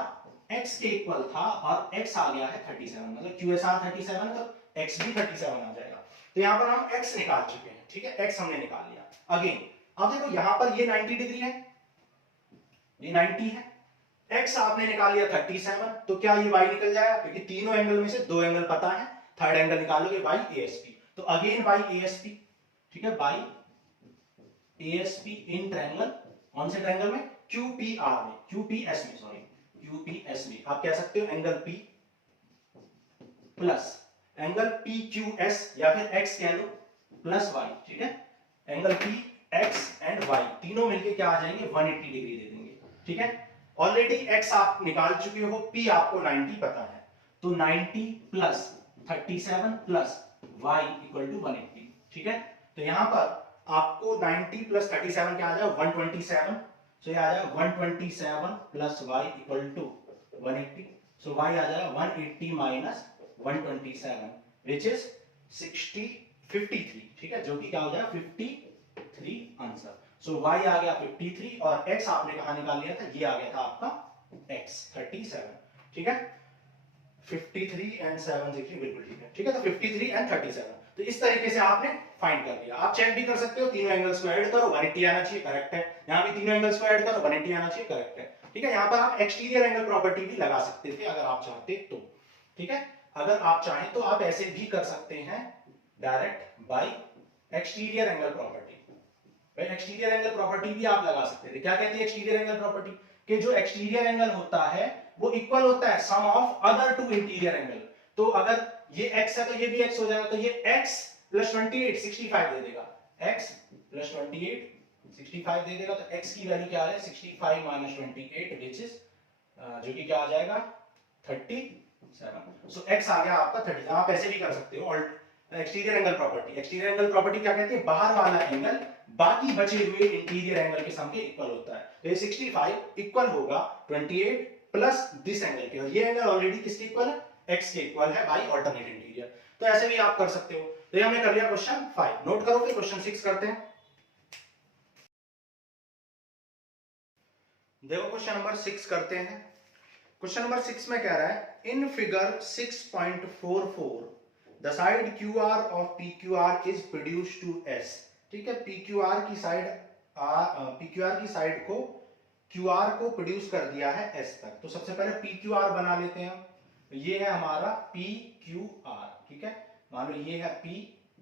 x के इक्वल था और x आ गया है 37, मतलब QSR 37 है तो x भी 37 आ जाएगा। तो यहां पर हम x निकाल चुके हैं, ठीक है। x हमने निकाल लिया। अगेन अब देखो यहां पर ये 90 डिग्री है, ये 90 है, x आपने निकाल लिया 37, तो क्या ये y निकल जाएगा? क्योंकि तीनों एंगल में से दो एंगल पता है, थर्ड एंगल निकालोगे बाई एएसपी। तो अगेन बाई एएसपी, ठीक है, बाई एएसपी इन ट्रायंगल, कौन से ट्रायंगल में, क्यूपीआर में, क्यूपीएस में, सॉरी क्यूपीएस में। आप कह सकते हो angle P plus angle P Q S, या फिर एक्स कह लो प्लस वाई, ठीक है, angle P X and Y तीनों मिलके क्या आ जाएंगे, 180 डिग्री दे देंगे, ठीक है। ऑलरेडी एक्स आप निकाल चुके हो, पी आपको 90 पता है, तो 90 plus 37 plus Y equal to 180, ठीक है। तो यहां पर आपको 90 प्लस 37 क्या आ जाएगा, 127, सो ये आ जाएगा 127 plus Y equal to 180, so y आ जाएगा 180 माइनस 127 विच इज 53, ठीक है, जो कि क्या हो जाएगा 53 आंसर। सो y आ गया 53 और x आपने कहां निकाल लिया था, ये आ गया था आपका x 37, ठीक है, 53 एंड 7 60 बिल्कुल ठीक है, ठीक है। तो 53 एंड 37, तो इस तरीके से आपने फाइंड कर लिया। आप चेक भी कर सकते हो, तीनों एंगल्स को ऐड करो 180 आना चाहिए, करेक्ट है। यहां भी तीनों एंगल्स को ऐड करो 180 आना चाहिए, करेक्ट है, ठीक है। यहां पर आप एक्सटीरियर एंगल प्रॉपर्टी भी लगा सकते थे अगर आप चाहते तो, ठीक है। अगर आप चाहें तो आप ऐसे भी कर सकते हैं direct bye exterior angle property. भाई एक्सटीरियर एंगल प्रॉपर्टी भी आप लगा सकते थे। क्या कहती है एक्सटीरियर एंगल प्रॉपर्टी, कि जो एक्सटीरियर एंगल होता है वो इक्वल होता है sum of other two interior angle. तो अगर ये x है तो ये भी x हो जाएगा, तो ये x प्लस 28 65 दे देगा, x प्लस 28 65 दे देगा, तो x की वैल्यू क्या है 65 माइनस 28 विच इज जो कि क्या आ जाएगा 37। सो x आ गया आपका 30। आप ऐसे भी कर सकते हो exterior angle property. Exterior angle property क्या कहती है, बाहर वाला एंगल बाकी बचे हुए इंटीरियर एंगल के सम के इक्वल होता है। तो ये 65 इक्वल होगा 28 प्लस दिस एंगल के, और ये एंगल ऑलरेडी किसके इक्वल है, x के इक्वल है बाय अल्टरनेट इंटीरियर। तो ऐसे भी आप कर सकते हो। तो ये हमने कर लिया क्वेश्चन 5। नोट करो, फिर क्वेश्चन 6 करते हैं। देखो क्वेश्चन नंबर 6 करते हैं। क्वेश्चन नंबर 6 में कह रहा है in figure 6.44 the side QR of PQR is produced to S, ठीक है। PQR की साइड को QR को प्रोड्यूस कर दिया है S तक। तो सबसे पहले PQR बना लेते हैं। तो ये है हमारा PQR, ठीक है। मान लो ये है P,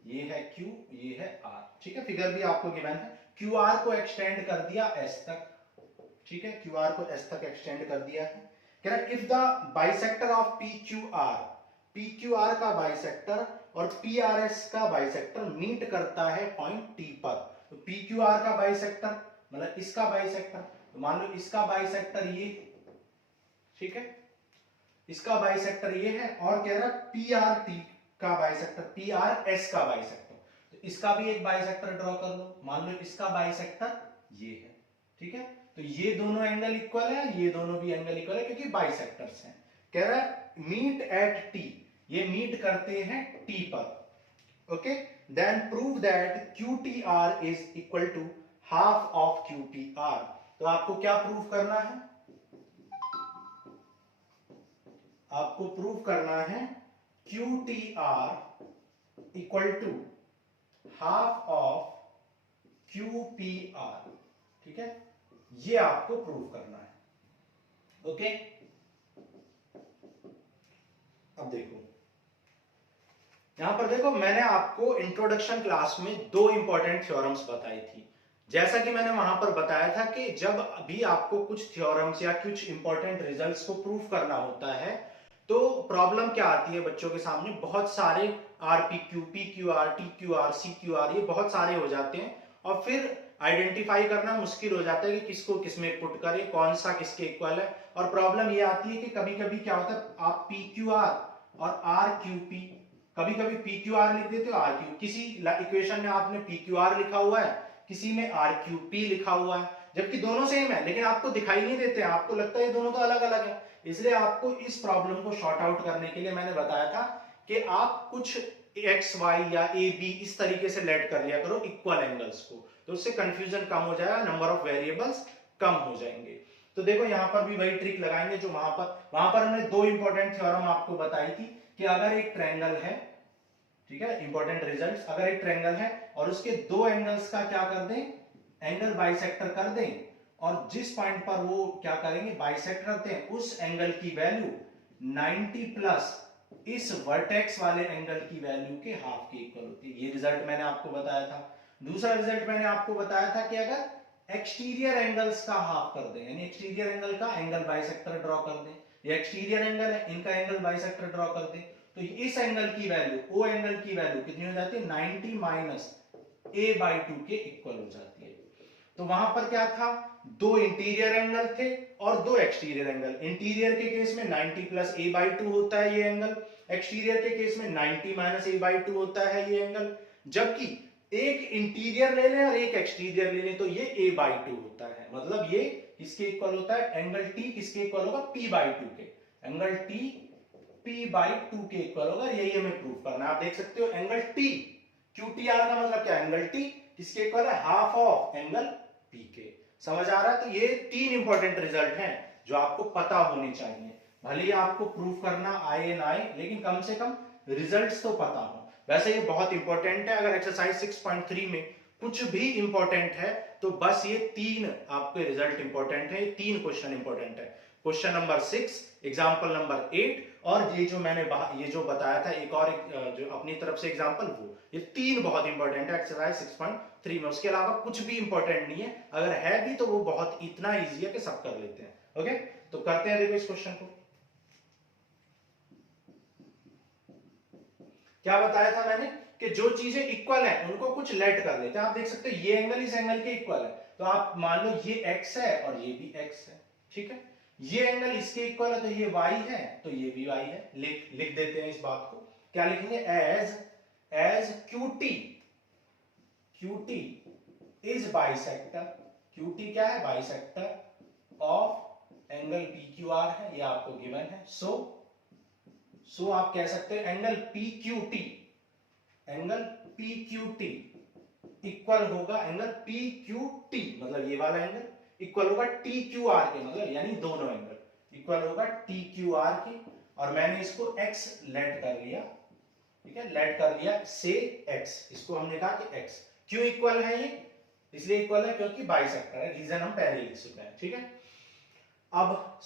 ये है Q, ये है R, ठीक है। फिगर भी आपको गिवन है। QR को एक्सटेंड कर दिया S तक, ठीक है, QR को S तक एक्सटेंड कर दिया है। कह रहा है if the bisector of PQR का बाइसेक्टर और PRS का बाइसेक्टर मीट करता है पॉइंट T पर। तो PQR का बाइसेक्टर मतलब इसका बाइसेक्टर, तो मान लो इसका बाइसेक्टर ये, ठीक है, इसका बाइसेक्टर ये है, और कह रहा है PRT का बाइसेक्टर, PRS का बाइसेक्टर, तो इसका भी एक बाइसेक्टर ड्रॉ कर लो। मान लो इसका बाइसेक्टर ये है, ठीक है। तो ये दोनों एंगल इक्वल है, ये दोनों भी एंगल इक्वल है क्योंकि बाइसेक्टर्स हैं। कह रहा है मीट एट T, ये मीट करते हैं T पर, okay. Then prove that QTR is equal to half of QPR। तो आपको क्या प्रूव करना है, आपको प्रूव करना है QTR equal to half of QPR, ठीक है, ये आपको प्रूव करना है, ओके। अब देखो यहां पर देखो, मैंने आपको इंट्रोडक्शन क्लास में दो इंपॉर्टेंट थ्योरम्स बताई थी। जैसा कि मैंने वहां पर बताया था कि जब भी आपको कुछ थ्योरम्स या कुछ इंपॉर्टेंट रिजल्ट्स को प्रूव करना होता है तो प्रॉब्लम क्या आती है बच्चों के सामने, बहुत सारे RPQ, PQR, TQR, CQR ये बहुत सारे हो जाते हैं, और फिर आइडेंटिफाई करना मुश्किल हो जाता है कि किसको किसमें पुट करें, कौन सा किसके इक्वल है। और प्रॉब्लम ये आती है कि कभी कभी क्या होता है, आप PQR और RQP, कभी कभी PQR लिख देते हो RQ, किसी इक्वेशन में आपने PQR लिखा हुआ है, किसी में RQP लिखा हुआ है, जबकि दोनों सेम है लेकिन आपको दिखाई नहीं देते हैं, आपको लगता है ये दोनों तो अलग अलग है। इसलिए आपको इस प्रॉब्लम को शॉर्ट आउट करने के लिए मैंने बताया था कि आप कुछ एक्स वाई या ए बी इस तरीके से लेट कर लिया करो इक्वल एंगल्स को, तो उससे कंफ्यूजन कम हो जाएगा, नंबर ऑफ वेरिएबल्स कम हो जाएंगे। तो देखो यहां पर भी वही ट्रिक लगाएंगे जो वहां पर हमने दो इंपॉर्टेंट थ्योरम आपको बताई थी कि अगर एक ट्रायंगल है, ठीक है, इंपॉर्टेंट रिजल्ट्स, अगर एक ट्रायंगल है और उसके दो एंगल्स का क्या कर दें, एंगल बाइसेक्टर कर दें, और जिस पॉइंट पर वो क्या करेंगे बाइसेक्ट करते हैं उस एंगल की वैल्यू 90 प्लस इस वर्टेक्स वाले एंगल की वैल्यू के हाफ के इक्वल होती है। ये रिजल्ट मैंने आपको बताया था। दूसरा रिजल्ट मैंने आपको बताया था कि अगर एक्सटीरियर एंगल्स का हाफ कर दें, यानी एक्सटीरियर एंगल का एंगल बाइसेक्टर ड्रॉ कर दें, ये एक्सटीरियर एंगल है, इनका एंगल बाइसेक्टर ड्रॉ कर दें, तो इस एंगल की वैल्यू, ओ एंगल की वैल्यू कितनी हो जाती है? 90 माइनस a/2 के इक्वल हो जाती है। तो वहां पर क्या था? दो इंटीरियर एंगल थे और दो एक्सटीरियर एंगल। इंटीरियर के केस में 90 प्लस a/2 होता है ये एंगल, एक्सटीरियर के केस में 90 माइनस a/2 होता है ये एंगल। जबकि एक इंटीरियर ले लें और एक एक्सटीरियर ले लें तो ये a/2 होता है। मतलब ये किसके इक्वल होता है? एंगल T किसके इक्वल होगा? p/2 के। एंगल T p/2 के इक्वल होगा। यही हमें प्रूव करना है। आप देख सकते हो एंगल T, QTR का मतलब क्या? एंगल T किसके इक्वल है? हाफ ऑफ एंगल P के। समझ आ रहा है? तो ये तीन इंपॉर्टेंट रिजल्ट हैं जो आपको पता होने चाहिए। भले ही आपको प्रूव करना आए ना आए, लेकिन कम से कम रिजल्ट्स तो पता हो। वैसे ये बहुत इंपॉर्टेंट है। अगर एक्सरसाइज 6.3 में कुछ भी इंपॉर्टेंट है तो बस ये तीन आपके रिजल्ट इंपॉर्टेंट है, तीन क्वेश्चन इंपॉर्टेंट है। क्वेश्चन नंबर 6, एग्जाम्पल नंबर 8 और ये जो मैंने ये जो बताया था एक और जो अपनी तरफ से एग्जाम्पल, वो ये तीन बहुत इंपॉर्टेंट है एक्सरसाइज 6.3 में। उसके अलावा कुछ भी इंपॉर्टेंट नहीं है। अगर है भी तो वो बहुत इतना ईजी है कि सब कर लेते हैं। ओके, तो करते हैं देखो इस क्वेश्चन को। क्या बताया था मैंने कि जो चीजें इक्वल है उनको कुछ लेट कर लेते हैं। आप देख सकते हो ये एंगल इस एंगल के इक्वल है, तो आप मान लो ये x है और ये भी x है, ठीक है। ये एंगल इसके इक्वल है तो ये y है, तो ये भी y है। लिख देते हैं इस बात को। क्या लिखेंगे? As QT is bisector. QT क्या है? बाइसेक्टर ऑफ एंगल PQR है, ये आपको गिवन है। सो आप कह सकते हैं एंगल PQT इक्वल होगा एंगल PQT, मतलब ये वाला एंगल इक्वल होगा TQR के, मतलब यानी दोनों एंगल इक्वल होगा TQR के। और मैंने इसको x लेट कर लिया, ठीक है, लेट कर लिया से x। इसको हमने कहा कि x क्यों इक्वल है? ये इसलिए इक्वल है क्योंकि बाइसेक्टर है। रीजन हम पहले लिख चुके हैं, ठीक है। अब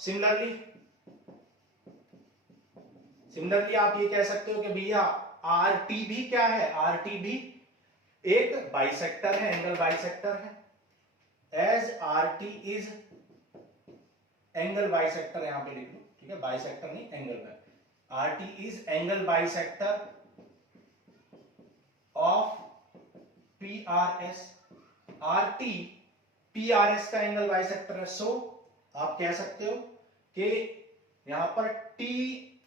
सिमिलरली आप ये कह सकते हो कि भैया RT भी क्या है? RT भी एक बाइसेक्टर है, एंगल बाइसेक्टर है। As RT is angle bisector, यहां पे लिख लो, ठीक है, बाइसेक्टर नहीं एंगल है। RT is angle bisector of PRS। RT PRS का एंगल बाइसेक्टर है। सो आप कह सकते हो कि यहां पर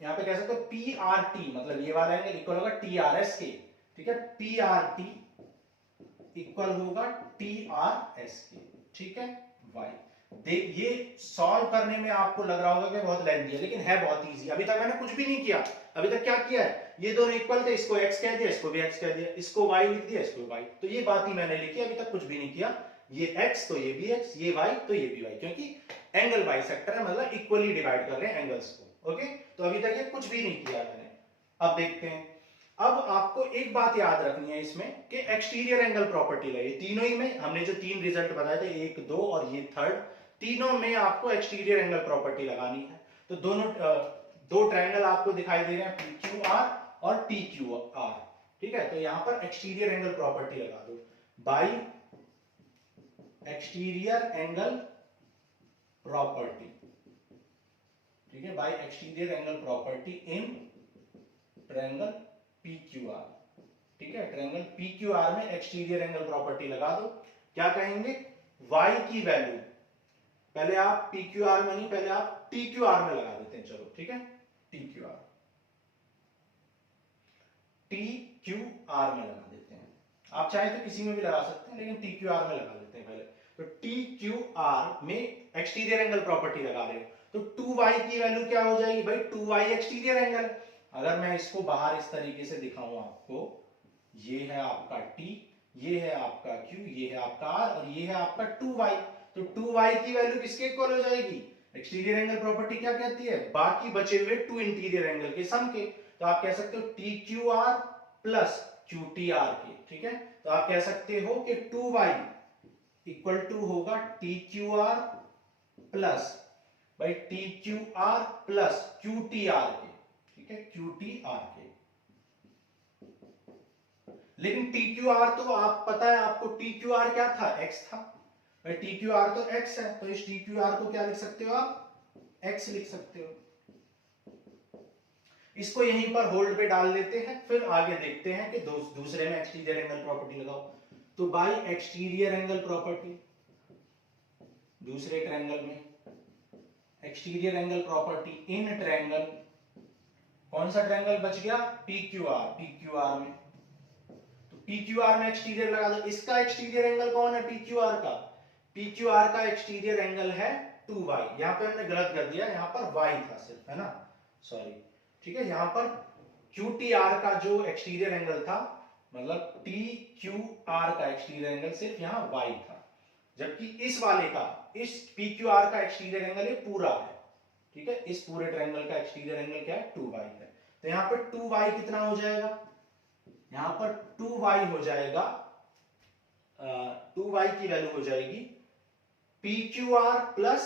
यहां पे कह सकते हो PRT, मतलब ये वाला एंगल इक्वल होगा TRS के, ठीक है। PRT इक्वल होगा TRS के, ठीक है। y देख, ये सॉल्व करने में आपको लग रहा होगा कि बहुत लेंथी है, लेकिन है बहुत इजी। अभी तक मैंने कुछ भी नहीं किया। अभी तक क्या किया है? ये दोनों इक्वल थे, इसको x कह दिया, इसको भी x कह दिया, इसको y लिख दिया, इसको y। तो ये बात ही मैंने लिखी, अभी तक कुछ भी नहीं किया। ये x तो ये भी x, ये y तो ये भी y, क्योंकि एंगल बाइसेक्टर है, मतलब इक्वली डिवाइड कर रहे हैं एंगल्स को। ओके, तो अभी तक ये कुछ भी नहीं किया मैंने। अब देखते हैं। अब आपको एक बात याद रखनी है इसमें कि एक्सटीरियर एंगल प्रॉपर्टी लगी। तीनों ही में हमने जो तीन रिजल्ट बताए थे, 1, 2 और ये थर्ड, तीनों में आपको एक्सटीरियर एंगल प्रॉपर्टी लगानी है। तो दोनों दो ट्रायंगल आपको दिखाई दे रहे हैं, PQR और TQR, ठीक है। तो यहां पर एक्सटीरियर एंगल प्रॉपर्टी लगा दो। बाई एक्सटीरियर एंगल प्रॉपर्टी, ठीक है, by exterior angle property in triangle PQR, ठीक है। ट्रायंगल PQR में एक्सटीरियर एंगल प्रॉपर्टी लगा दो। क्या कहेंगे? y की वैल्यू, पहले आप PQR में नहीं, पहले आप TQR में लगा देते हैं, चलो, ठीक है। TQR में लगा देते हैं। आप चाहे तो किसी में भी लगा सकते हैं, लेकिन TQR में लगा देते हैं पहले। तो TQR में एक्सटीरियर एंगल प्रॉपर्टी लगा रहे हो, तो 2y की वैल्यू क्या हो जाएगी भाई? 2y exterior angle. अगर मैं इसको बाहर इस तरीके से दिखाऊं आपको, ये है आपका T, ये है आपका Q, ये है आपका R और ये है आपका 2y। तो 2y की वैल्यू किसके इक्वल हो जाएगी? एक्सटीरियर एंगल प्रॉपर्टी क्या कहती है? बाकी बचे हुए टू इंटीरियर एंगल के सम के। तो आप कह सकते हो TQR प्लस QTR के, ठीक है। तो आप कह सकते हो कि 2y इक्वल टू होगा TQR plus TQR plus QTR के, ठीक ठीक है, QTR के। लेकिन TQR तो आप पता है आपको, TQR क्या था, x था भाई, TQR तो x है, तो इस TQR को क्या लिख सकते हो आप, x लिख सकते हो। इसको यहीं पर होल्ड पे डाल लेते हैं, फिर आगे देखते हैं कि दूसरे में एक्सटीरियर एंगल प्रॉपर्टी लगाओ। तो बाय एक्सटीरियर एंगल प्रॉपर्टी, दूसरे ट्रायंगल में exterior angle property in triangle, कौन सा ट्रायंगल बच गया, PQR, PQR में, तो PQR में एक्सटीरियर लगा दो। इसका एक्सटीरियर एंगल कौन है, PQR का, PQR का एक्सटीरियर एंगल है 2y। यहां पे हमने गलत कर दिया, यहां पर y था सिर्फ, है ना, सॉरी, ठीक है। यहां पर QTR का जो एक्सटीरियर एंगल था, मतलब TQR का एक्सटीरियर एंगल सिर्फ यहां y था, जबकि इस वाले का, इस PQR का एक्सटीरियर एंगल ये पूरा है, ठीक है। इस पूरे ट्रायंगल का एक्सटीरियर एंगल क्या है, 2y है। तो यहां पर 2y कितना हो जाएगा, यहां पर 2y हो जाएगा, 2y की वैल्यू हो जाएगी PQR प्लस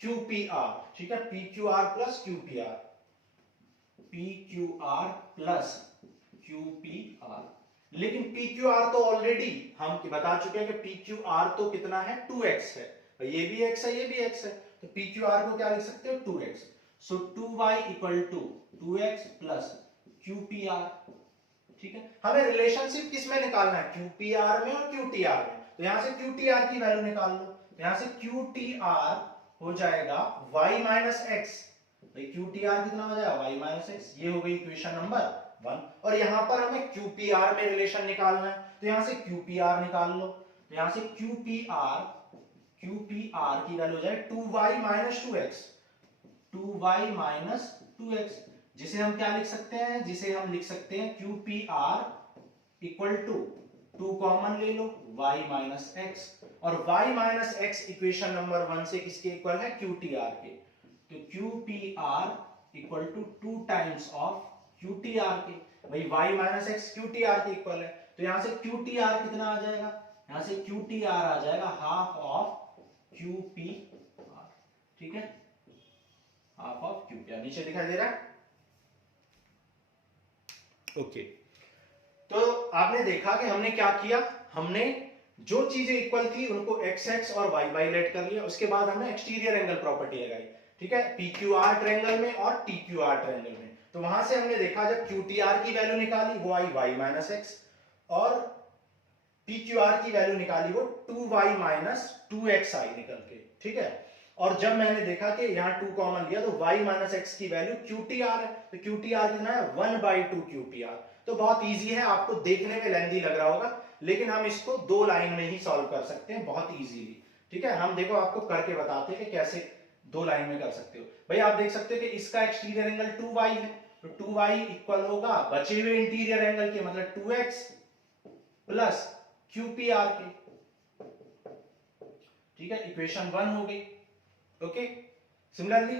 QPR, ठीक है, PQR plus QPR, PQR plus QPR। लेकिन PQR तो ऑलरेडी हम बता चुके हैं कि PQR तो कितना है, 2x है, ये भी x है, ये भी x है, तो PQR को क्या लिख सकते हो, 2x। So 2y equal to 2x plus QPR, ठीक है। हमें रिलेशनशिप किसमें निकालना है, QPR में और QTR में, तो यहां से QTR की वैल्यू निकाल लो। तो यहां से QTR हो जाएगा y माइनस एक्स, QTR कितना हो जाएगा, y माइनस एक्स, ये हो गई इक्वेशन नंबर 1। और यहां पर हमें QPR में रिलेशन निकालना है, तो यहां से QPR निकाल लो। तो यहां से QPR की वैल्यू हो जाए 2y minus 2x, 2y minus 2x, जिसे हम क्या लिख सकते हैं, जिसे हम लिख सकते हैं QPR इक्वल टू 2 कॉमन ले लो, y माइनस एक्स, और y minus X equation number 1 से किसके इक्वल है, QTR के। तो QPR equal to 2 times of QTR के, भाई y माइनस एक्स QTR के इक्वल है, तो यहां से QTR कितना आ जाएगा, यहां से QTR आ जाएगा हाफ ऑफ QPR, ठीक है, हाफ ऑफ QPR, नीचे दिखाई दे रहा है, ओके। तो आपने देखा कि हमने क्या किया, हमने जो चीजें इक्वल थी उनको x x और y y लेट कर लिया, उसके बाद हमने एक्सटीरियर एंगल प्रॉपर्टी लगाई, ठीक है, PQR ट्रायंगल में और TQR ट्रायंगल में। तो वहां से हमने देखा जब QTR की वैल्यू निकाली वो आई y माइनस एक्स, और PQR की वैल्यू निकाली वो 2y माइनस 2x आई निकल के, ठीक है। और जब मैंने देखा कि यहाँ 2 कॉमन लिया तो y माइनस एक्स की वैल्यू QTR है, तो QTR कितना है 1/2 QPR। तो बहुत इजी है, आपको देखने में लेंथी लग रहा होगा, लेकिन हम इसको 2 लाइन में ही सॉल्व कर सकते हैं बहुत इजीली, ठीक है। हम देखो आपको करके बताते हैं कि कैसे 2 लाइन में कर सकते हो। भाई आप देख सकते हो कि इसका एक्सटीरियर एंगल 2y है, तो 2y इक्वल होगा बचे हुए इंटीरियर एंगल के, मतलब 2x प्लस QPR के, ठीक है, इक्वेशन 1 हो गई, ओके। सिमिलरली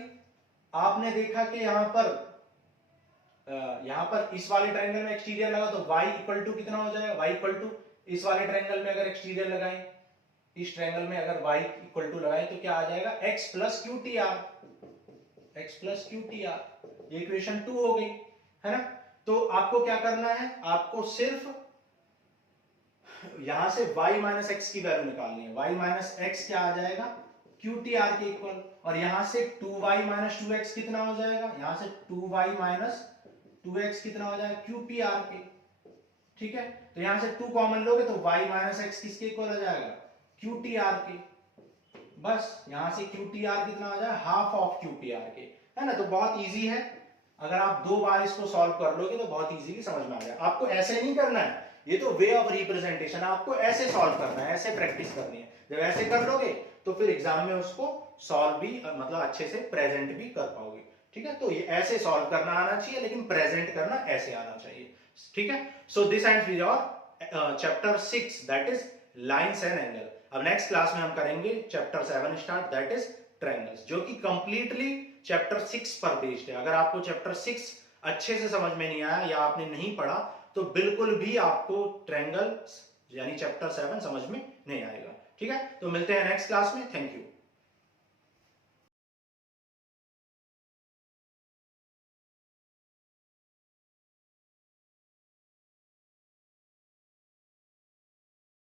आपने देखा कि यहां पर इस वाले ट्रायंगल में एक्सटीरियर लगा तो y इक्वल टू कितना हो जाएगा, y इक्वल टू इस वाले ट्रायंगल में अगर एक्सटीरियर लगाएं, इस ट्रायंगल में अगर y इक्वल टू लगाएं तो क्या आ जाएगा, x plus QTR, x plus QTR, ये इक्वेशन 2 हो गई, है ना। तो आपको क्या करना है, आपको सिर्फ यहां से y माइनस एक्स की वैल्यू निकालनी है, y माइनस एक्स क्या आ जाएगा, QTR के इक्वल, और यहां से 2y माइनस 2x कितना हो जाएगा, यहां से 2y माइनस 2x कितना हो जाएगा, QPR के, ठीक है। तो यहां से 2 कॉमन लोगे तो y माइनस एक्स किसके इक्वल हो जाएगा, QTR के, बस यहां से QTR कितना हो जाएगा, हाफ ऑफ QPR के, है ना। तो बहुत इजी है, अगर आप 2 बार इसको सॉल्व कर लोगे तो बहुत इजीली समझ में आ जाएगा। आपको ऐसे नहीं करना है, ये तो वे ऑफ रिप्रेजेंटेशन, आपको ऐसे सॉल्व करना है, ऐसे प्रैक्टिस करनी है। जब ऐसे कर लोगे तो फिर एग्जाम में उसको सॉल्व भी मतलब अच्छे से प्रेजेंट भी कर पाओगे, ठीक है। तो ये ऐसे सॉल्व करना आना चाहिए, लेकिन प्रेजेंट करना ऐसे आना चाहिए, ठीक है। So this ends with your chapter 6 that his lines and angle. अब नेक्स्ट क्लास में हम करेंगे chapter 7 start that is triangles, जो कि कंप्लीटली चैप्टर 6 पर बेस्ड है। अगर आपको चैप्टर 6 अच्छे से समझ में नहीं आया या आपने नहीं पढ़ा तो बिल्कुल भी आपको ट्रायंगल यानी चैप्टर 7 समझ में नहीं आएगा, ठीक है। तो मिलते हैं नेक्स्ट क्लास में, थैंक यू।